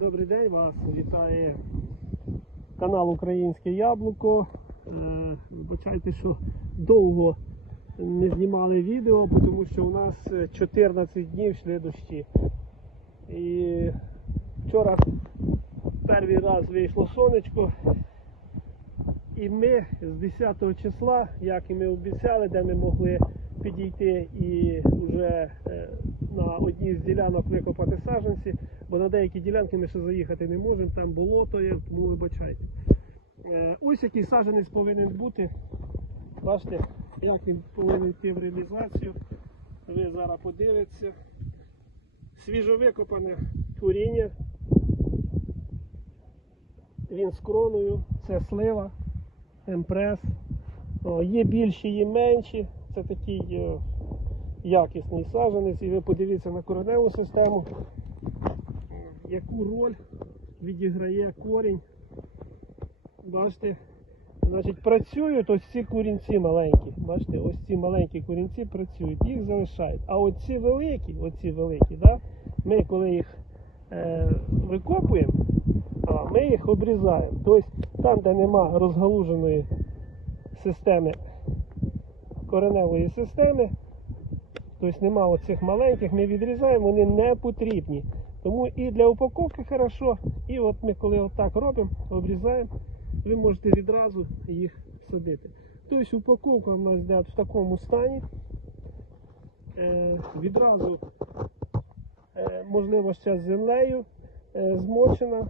Добрий день, вас вітає канал Українське Яблуко. Е, Вибачайте, що довго не знімали відео, тому що у нас е, 14 днів йшли дощі. І вчора перший раз вийшло сонечко. І ми з 10 числа, як і ми обіцяли, де ми могли підійти і вже е, на одній з ділянок викопати саджанці, бо на деякі ділянки ми ще заїхати не можемо, там болото є, тому вибачайте. Е, Ось який саджанець повинен бути. Бачите, як він повинен йти в реалізацію. Ви зараз подивитеся. Свіжовикопане коріння. Він з кроною, це слива, емпрес. Є більші, є менші. Це такий е, якісний саджанець. І ви подивіться на кореневу систему, яку роль відіграє корінь. Бачите, значить, працюють ось ці корінці маленькі. Бачите, ось ці маленькі корінці працюють, їх залишають. А оці великі, оці великі, да, ми коли їх е, викопуємо, ми їх обрізаємо. Тобто там, де нема розгалуженої системи, кореневої системи, тобто нема оцих маленьких, ми відрізаємо, вони не потрібні. Тому і для упаковки хорошо, і от ми коли отак робимо, обрізаємо, ви можете відразу їх садити. Тобто упаковка у нас йде в такому стані. Е, відразу, е, можливо, ще з землею е, змочена.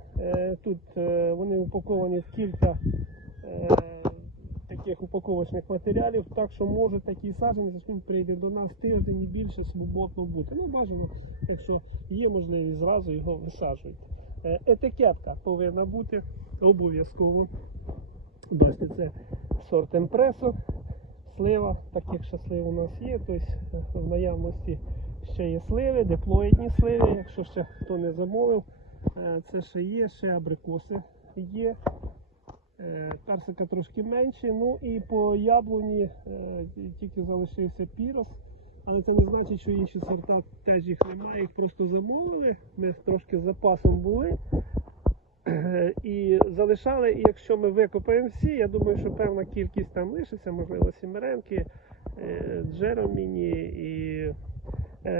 Тут вони упаковані в кілька таких упаковочних матеріалів, так що може такий саджанець, він прийде до нас тиждень і більше свободно бути. Ну, бажано, якщо є можливість, зразу його висаджуйте. Е, Етикетка повинна бути обов'язково. Бачите, це сорт емпресо, слива, таких ще слив у нас є. Тобто в наявності ще є сливи, диплоїдні сливи, якщо ще хто не замовив, е, це ще є, ще абрикоси є. Е, Персика трошки менші, ну і по яблуні е, тільки залишився пірос, але це не значить, що інші сорта теж їх немає, їх просто замовили. Ми трошки з запасом були е, і залишали. І якщо ми викопаємо всі, я думаю, що певна кількість там лишиться, можливо, сімеренки, Джероміні і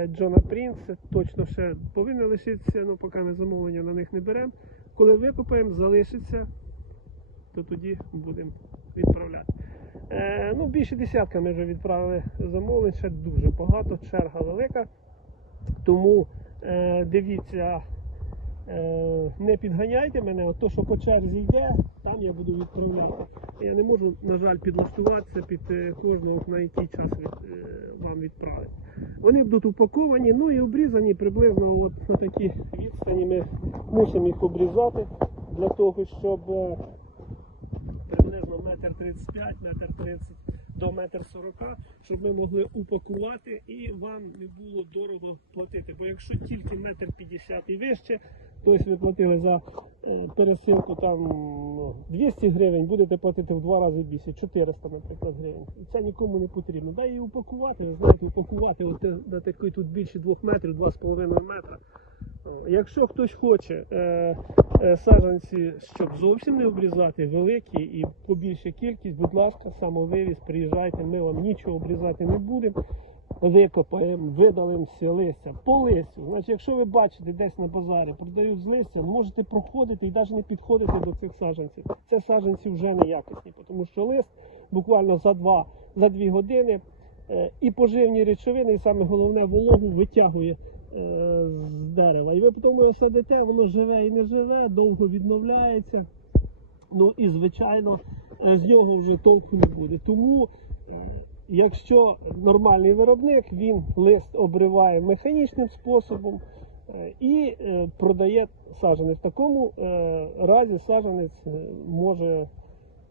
Джона Принц точно ще повинні лишитися, ну поки ми замовлення на них не беремо. Коли викопаємо, залишиться то тоді будемо відправляти. Е, ну, більше десятка ми вже відправили замовлень, ще дуже багато, черга велика. Тому е, дивіться, е, не підганяйте мене, от то, що по черзі йде, там я буду відправляти. Я не можу, на жаль, підлаштуватися під е, кожного, на який час від, е, вам відправити. Вони будуть упаковані, ну і обрізані приблизно от на такі відстані ми мусимо їх обрізати для того, щоб. Метр 35, метр 30 до метр 40, щоб ми могли упакувати і вам не було дорого платити. Бо якщо тільки метр 50 і вище, тобто ви платили за е, пересилку там ну, 200 гривень, будете платити в два рази більше, 400, наприклад, гривень. І це нікому не потрібно. Дай її упакувати, ви знаєте, упакувати от, на такий тут більше 2 метрів, 2,5 метра. Якщо хтось хоче е, е, саджанці, щоб зовсім не обрізати, великі і побільша кількість, будь ласка, самовивіз, приїжджайте, ми вам нічого обрізати не будемо. Викопаємо, видалимо всі листя. По листю. Значить, якщо ви бачите десь на базарі, продають з листя, можете проходити і навіть не підходити до цих саджанців. Це саджанці вже неякісні, тому що лист буквально за два, за дві години е, і поживні речовини, і саме головне вологу витягує з дерева. І ви потім його садите, воно живе і не живе, довго відновляється. Ну і звичайно е, з нього вже толку не буде. Тому, е, якщо нормальний виробник, він лист обриває механічним способом е, і е, продає саджанець. В такому е, разі саджанець е, може,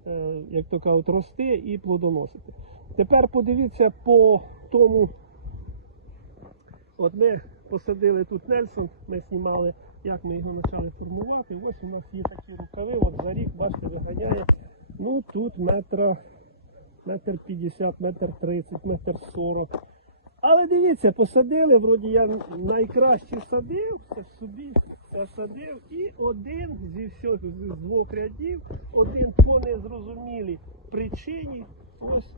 е, як то кажуть, рости і плодоносити. Тепер подивіться по тому. От посадили тут Нельсон, ми знімали, як ми його почали формувати. Ось у нас є такі рукави, от за рік, бачите, виганяє. Ну тут метра, метр 50, метр 30, метр 40. Але дивіться, посадили, вроді я найкраще садив, це собі садив, і один зі всіх з двох рядів, один по незрозумілій причині, ось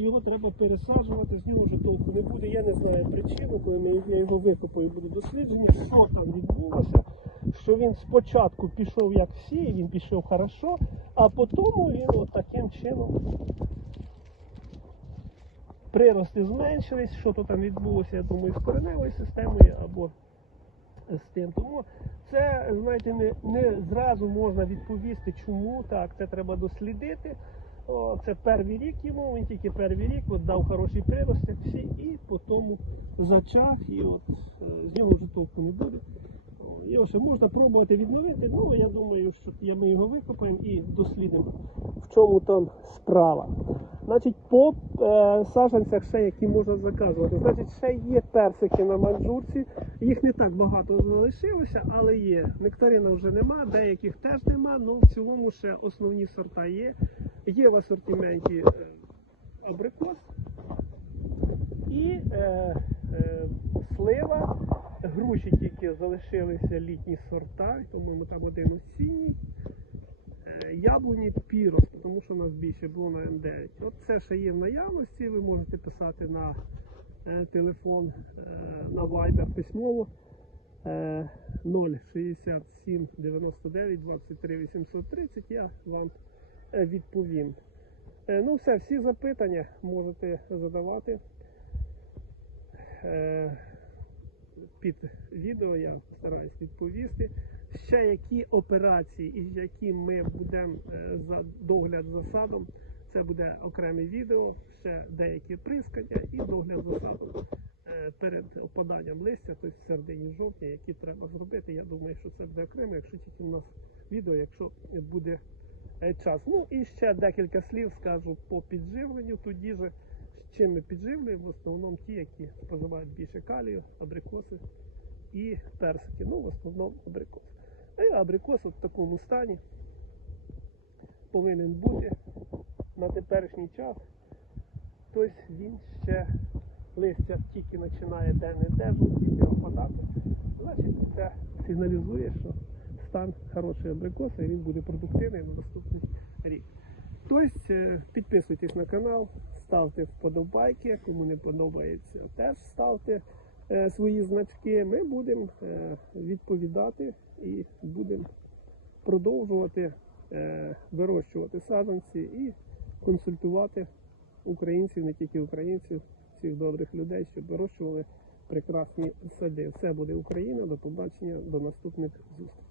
його треба пересаджувати, з нього вже толку не буде. Я не знаю причину, коли я його викопаю, буду дослідження, що там відбулося. Що він спочатку пішов як всі, він пішов хорошо, а потім він от таким чином прирости зменшились, що то там відбулося, я думаю, з кореневою системою або з тим. Тому це, знаєте, не, не зразу можна відповісти, чому так, це треба дослідити. Це перший рік йому, він тільки перший рік от дав хороші прирости всі, і потім зачав, і от е, з нього вже толку не буде. Його ще можна пробувати відновити, ну я думаю, що ми його викопаємо і дослідимо, в чому там справа. Значить, по е, саджанцях ще які можна заказувати. Значить, ще є персики на манджурці. Їх не так багато залишилося, але є. Нектарина вже нема, деяких теж нема, але в цілому ще основні сорта є. Є в асортименті е, абрикос і е, е, слива. Груші тільки залишилися літні сорта, по-моєму, там один осінній. Е, Яблуні пірос, тому що у нас більше було на М9. От це ще є в наявності, ви можете писати на е, телефон на Viber письмово е, 067 99 23 830, я вам відповім. Е, Ну все, всі запитання можете задавати е, під відео, я стараюсь відповісти. Ще які операції і які ми будемо е, за догляд за садом, це буде окреме відео, ще деякі прискання і догляд за садом е, перед опаданням листя, тобто в жовтня, які треба зробити. Я думаю, що це буде окремо, якщо тільки в нас відео, якщо буде е, час. Ну і ще декілька слів скажу по підживленню. Тоді же чим ми підживлюємо, в основному ті, які споживають більше калію, абрикоси і персики. Ну, в основному абрикос. І абрикос в такому стані повинен бути на теперішній час. Тобто він ще листя тільки починає де-не-де жовтіти опадати. Значить, це сигналізує, що стан хороший абрикоса і він буде продуктивний на наступний рік. Тобто е, підписуйтесь на канал, ставте вподобайки, кому не подобається, теж ставте е, свої значки. Ми будемо е, відповідати і будемо продовжувати е, вирощувати саджанці і консультувати українців, не тільки українців, всіх добрих людей, щоб вирощували прекрасні сади. Все буде Україна. До побачення, до наступних зустрічей.